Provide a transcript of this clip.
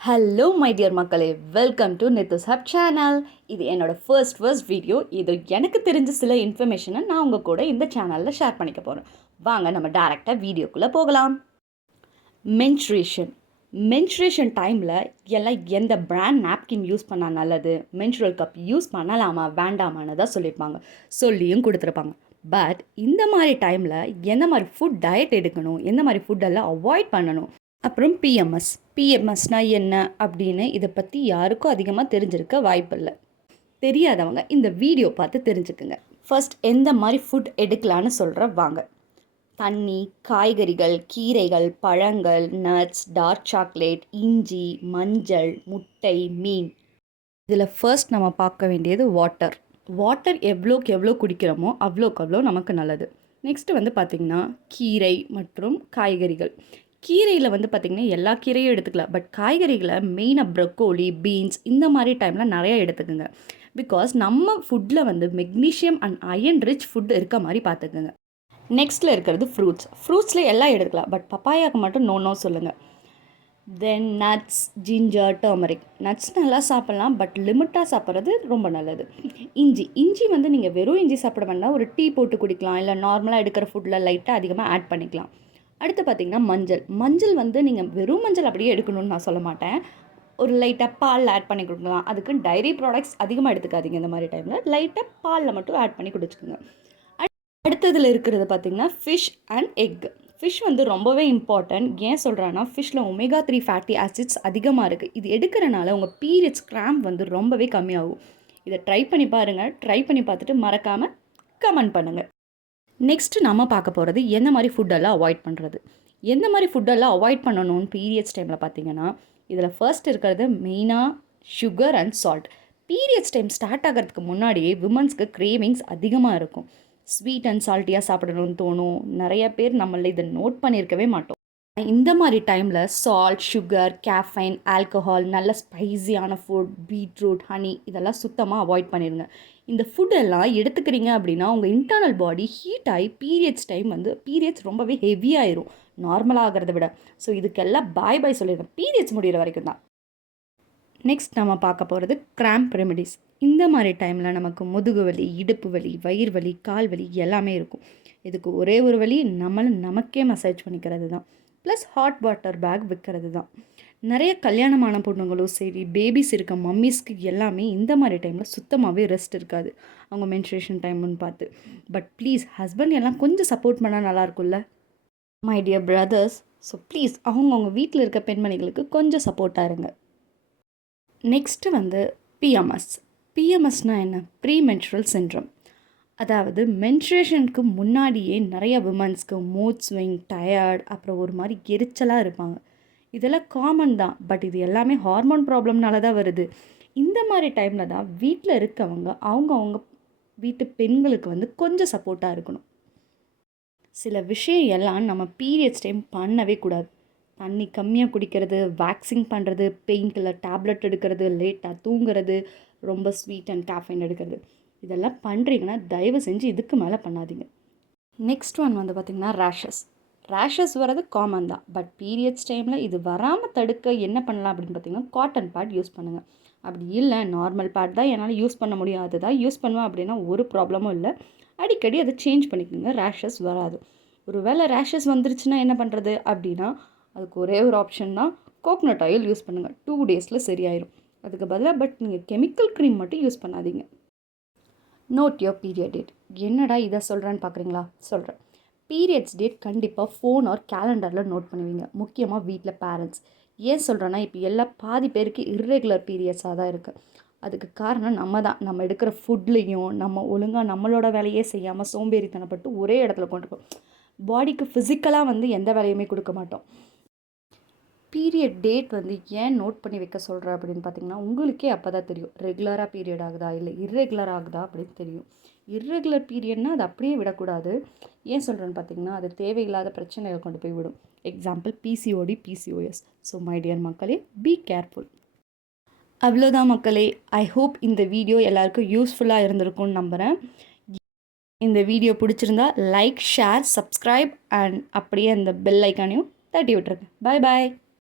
Hello my dear மக்களே, welcome to நித்துஸ் hub channel. இது என்னோட ஃபர்ஸ்ட் வீடியோ. இது எனக்கு தெரிஞ்ச சில இன்ஃபர்மேஷனை நான் உங்கள் கூட இந்த சேனலில் ஷேர் பண்ணிக்க போகிறேன். வாங்க நம்ம டேரெக்டாக வீடியோக்குள்ளே போகலாம். மென்ஸ்ட்ரேஷன் டைமில் எல்லாம் எந்த பிராண்ட் நாப்கின் யூஸ் பண்ணால் நல்லது, மென்ஸ்ட்ரல் கப் யூஸ் பண்ணலாமா வேண்டாமான்னு தான் சொல்லியிருப்பாங்க, சொல்லியும் கொடுத்துருப்பாங்க. பட் இந்த மாதிரி டைமில் எந்த மாதிரி ஃபுட் டயட் எடுக்கணும், எந்த மாதிரி ஃபுட்டெல்லாம் அவாய்ட் பண்ணணும், அப்புறம் பிஎம்எஸ்னால் என்ன அப்படின்னு இதை பற்றி யாருக்கும் அதிகமாக தெரிஞ்சிருக்க வாய்ப்பில்லை. தெரியாதவங்க இந்த வீடியோ பார்த்து தெரிஞ்சுக்குங்க. ஃபர்ஸ்ட் எந்த மாதிரி ஃபுட் எடுக்கலான்னு சொல்கிற வாங்க. தண்ணி, காய்கறிகள், கீரைகள், பழங்கள், நட்ஸ், டார்க் சாக்லேட், இஞ்சி, மஞ்சள், முட்டை, மீன். இதில் ஃபர்ஸ்ட் நம்ம பார்க்க வேண்டியது வாட்டர் எவ்வளோக்கு எவ்வளோ குடிக்கிறோமோ அவ்வளோக்கு அவ்வளோ நமக்கு நல்லது. நெக்ஸ்ட்டு வந்து பார்த்திங்கன்னா கீரை மற்றும் காய்கறிகள். கீரையில் வந்து பார்த்திங்கன்னா எல்லா கீரையும் எடுத்துக்கலாம். பட் காய்கறிகளை மெயினாக ப்ரொக்கோலி, பீன்ஸ் இந்த மாதிரி டைமில் நிறையா எடுத்துக்கோங்க. பிகாஸ் நம்ம ஃபுட்டில் வந்து magnesium and iron rich food இருக்க மாதிரி பார்த்துக்குங்க. நெக்ஸ்ட்டில் இருக்கிறது ஃப்ரூட்ஸில் எல்லாம் எடுத்துக்கலாம். பட் பப்பாயாவுக்கு மட்டும் நோ சொல்லுங்கள். தென் நட்ஸ், ஜிஞ்சர், டர்மரிக். நட்ஸ் நல்லா சாப்பிட்லாம், பட் லிமிட்டாக சாப்பிட்றது ரொம்ப நல்லது. இஞ்சி வந்து நீங்கள் வெறும் இஞ்சி சாப்பிட வேண்டாம், ஒரு டீ போட்டு குடிக்கலாம், இல்லை நார்மலாக எடுக்கிற ஃபுட்டில் லைட்டாக அதிகமாக ஆட் பண்ணிக்கலாம். அடுத்து பார்த்திங்கன்னா மஞ்சள் வந்து நீங்கள் வெறும் மஞ்சள் அப்படியே எடுக்கணும்னு நான் சொல்ல மாட்டேன். ஒரு லைட்டாக பாலில் ஆட் பண்ணி கொடுக்கலாம். அதுக்கு டைரி ப்ராடக்ட்ஸ் அதிகமாக எடுத்துக்காதீங்க. இந்த மாதிரி டைமில் லைட்டாக பாலில் மட்டும் ஆட் பண்ணி குடிச்சுக்கோங்க. அடுத்ததில் இருக்கிறது பார்த்திங்கன்னா ஃபிஷ் அண்ட் எக். ஃபிஷ் வந்து ரொம்பவே இம்பார்ட்டன்ட். ஏன் சொல்கிறேன்னா ஃபிஷ்ஷில் ஒமேகா 3 ஃபேட்டி ஆசிட்ஸ் அதிகமாக இருக்குது. இது எடுக்கிறனால உங்கள் பீரியட்ஸ் கிராம்ப் வந்து ரொம்பவே கம்மியாகும். இதை ட்ரை பண்ணி பாருங்கள். ட்ரை பண்ணி பார்த்துட்டு மறக்காமல் கமெண்ட் பண்ணுங்கள். நெக்ஸ்ட்டு நம்ம பார்க்க போகிறது எந்த மாதிரி ஃபுட்டெல்லாம் அவாய்ட் பண்ணுறது. எந்த மாதிரி ஃபுட்டெல்லாம் அவாய்ட் பண்ணணும்னு பீரியட்ஸ் டைமில் பார்த்தீங்கன்னா, இதில் ஃபர்ஸ்ட் இருக்கிறது மெயினாக sugar and salt. Periods time start ஆகிறதுக்கு முன்னாடியே விமன்ஸ்க்கு கிரேவிங்ஸ் அதிகமாக இருக்கும். ஸ்வீட் அண்ட் சால்ட்டியாக சாப்பிடணும்னு தோணும். நிறைய பேர் நம்மள இதை நோட் பண்ணியிருக்கவே மாட்டோம். இந்த மாதிரி டைமில் சால்ட், சுகர், கேஃபைன், ஆல்கஹால், நல்ல ஸ்பைஸியான ஃபுட், பீட்ரூட், ஹனி இதெல்லாம் சுத்தமாக அவாய்ட் பண்ணிடுங்க. இந்த ஃபுட்டெல்லாம் எடுத்துக்கிறீங்க அப்படின்னா உங்கள் இன்டர்னல் பாடி ஹீட் ஆகி பீரியட்ஸ் ரொம்பவே ஹெவியாயிரும் நார்மலாக ஆகிறத விட. ஸோ இதுக்கெல்லாம் பாய் சொல்லிடுறேன், பீரியட்ஸ் முடிகிற வரைக்கும் தான். நெக்ஸ்ட் நம்ம பார்க்க போகிறது கிராம்ப் ரெமெடிஸ். இந்த மாதிரி டைமில் நமக்கு முதுகு வலி, இடுப்பு வலி, வயிறு வலி, கால் வலி எல்லாமே இருக்கும். இதுக்கு ஒரே ஒரு வழி, நமக்கே மசாஜ் பண்ணிக்கிறது தான். ப்ளஸ் ஹாட் வாட்டர் பேக் விற்கிறது தான். நிறைய கல்யாணமான பொண்ணுங்களும் சரி, பேபிஸ் இருக்க மம்மிஸ்க்கு எல்லாமே இந்த மாதிரி டைமில் சுத்தமாகவே ரெஸ்ட் இருக்காது, அவங்க மென்ஸ்ட்ரேஷன் டைம்னு பார்த்து. பட் ப்ளீஸ் ஹஸ்பண்ட் எல்லாம் கொஞ்சம் சப்போர்ட் பண்ணால் நல்லாயிருக்கும்ல my dear brothers. So please அவங்கவுங்க வீட்டில் இருக்க பெண்மணிகளுக்கு கொஞ்சம் சப்போர்ட்டாக இருங்க. நெக்ஸ்ட்டு வந்து பிஎம்எஸ்னால் என்ன? Premenstrual syndrome. அதாவது மென்ஸ்ட்ரேஷனுக்கு முன்னாடியே நிறைய விமன்ஸ்க்கு மூட் ஸ்விங், டயர்ட், அப்புறம் ஒரு மாதிரி எரிச்சலாக இருப்பாங்க. இதெல்லாம் காமன் தான். பட் இது எல்லாமே ஹார்மோன் ப்ராப்ளம்னால தான் வருது. இந்த மாதிரி டைமில் தான் வீட்டில் இருக்கவங்க அவங்க வீட்டு பெண்களுக்கு வந்து கொஞ்சம் சப்போர்ட்டாக இருக்கணும். சில விஷயம் எல்லாம் நம்ம பீரியட்ஸ் டைம் பண்ணவே கூடாது. தண்ணி கம்மியாக குடிக்கிறது, வேக்சிங் பண்ணுறது, பெயின் கில்லர் டேப்லெட் எடுக்கிறது, லேட்டாக தூங்குறது, ரொம்ப ஸ்வீட் அண்ட் கேஃபைன் எடுக்கிறது, இதெல்லாம் பண்ணுறீங்கன்னா தயவு செஞ்சு இதுக்கு மேலே பண்ணாதீங்க. நெக்ஸ்ட் ஒன் வந்து பார்த்திங்கன்னா ரேஷஸ் வர்றது காமன் தான். பட் பீரியட்ஸ் டைமில் இது வராமல் தடுக்க என்ன பண்ணலாம் அப்படின்னு பார்த்திங்கன்னா, காட்டன் பேட் யூஸ் பண்ணுங்கள். அப்படி இல்லை நார்மல் பேட் தான் என்னால் யூஸ் பண்ண முடியும், அதுதான் யூஸ் பண்ணுவேன் அப்படின்னா ஒரு ப்ராப்ளமும் இல்லை. அடிக்கடி அதை சேஞ்ச் பண்ணிக்கோங்க, ரேஷஸ் வராது. ஒரு வேளை ரேஷஸ் வந்துருச்சுன்னா என்ன பண்ணுறது அப்படின்னா, அதுக்கு ஒரே ஒரு ஆப்ஷன் தான், கோகனட் ஆயில் யூஸ் பண்ணுங்கள். 2 days சரியாயிடும். அதுக்கு பதிலாக பட் நீங்கள் கெமிக்கல் க்ரீம் மட்டும் யூஸ் பண்ணாதீங்க. Note your period date. என்னடா இதை சொல்கிறேன்னு பார்க்குறீங்களா? சொல்கிறேன். பீரியட்ஸ் டேட் கண்டிப்பாக ஃபோன் ஆர் கேலண்டரில் நோட் பண்ணுவீங்க, முக்கியமாக வீட்டில் பேரண்ட்ஸ். ஏன் சொல்கிறேன்னா, இப்போ பாதி பேருக்கு இர்ரெகுலர் பீரியட்ஸாக தான் இருக்குது. அதுக்கு காரணம் நம்ம எடுக்கிற ஃபுட்லேயும் நம்ம ஒழுங்காக நம்மளோட வேலையே செய்யாமல் சோம்பேறித்தனப்பட்டு ஒரே இடத்துல கொண்டு பாடிக்கு ஃபிசிக்கலாக வந்து எந்த வேலையுமே கொடுக்க மாட்டோம். பீரியட் டேட் வந்து ஏன் நோட் பண்ணி வைக்க சொல்கிறேன் அப்படின்னு பார்த்தீங்கன்னா, உங்களுக்கே அப்போ தான் தெரியும் ரெகுலராக பீரியட் ஆகுதா இல்லை இர்ரெகுலர் ஆகுதா அப்படின்னு தெரியும். இர்ரெகுலர் பீரியட்னால் அது அப்படியே விடக்கூடாது. ஏன் சொல்கிறேன்னு பார்த்தீங்கன்னா, அது தேவையில்லாத பிரச்சனைகளை கொண்டு போய் விடும். Example PCOD, PCOS. So my dear மக்களே, பி கேர்ஃபுல். அவ்வளோதான் மக்களே. ஐ ஹோப் இந்த வீடியோ எல்லாருக்கும் யூஸ்ஃபுல்லாக இருந்திருக்கும்னு நம்புகிறேன். இந்த வீடியோ பிடிச்சிருந்தா லைக், ஷேர், சப்ஸ்கிரைப் அண்ட் அப்படியே அந்த பெல் ஐக்கானையும் தட்டி விட்டுருங்க. பாய் பாய்.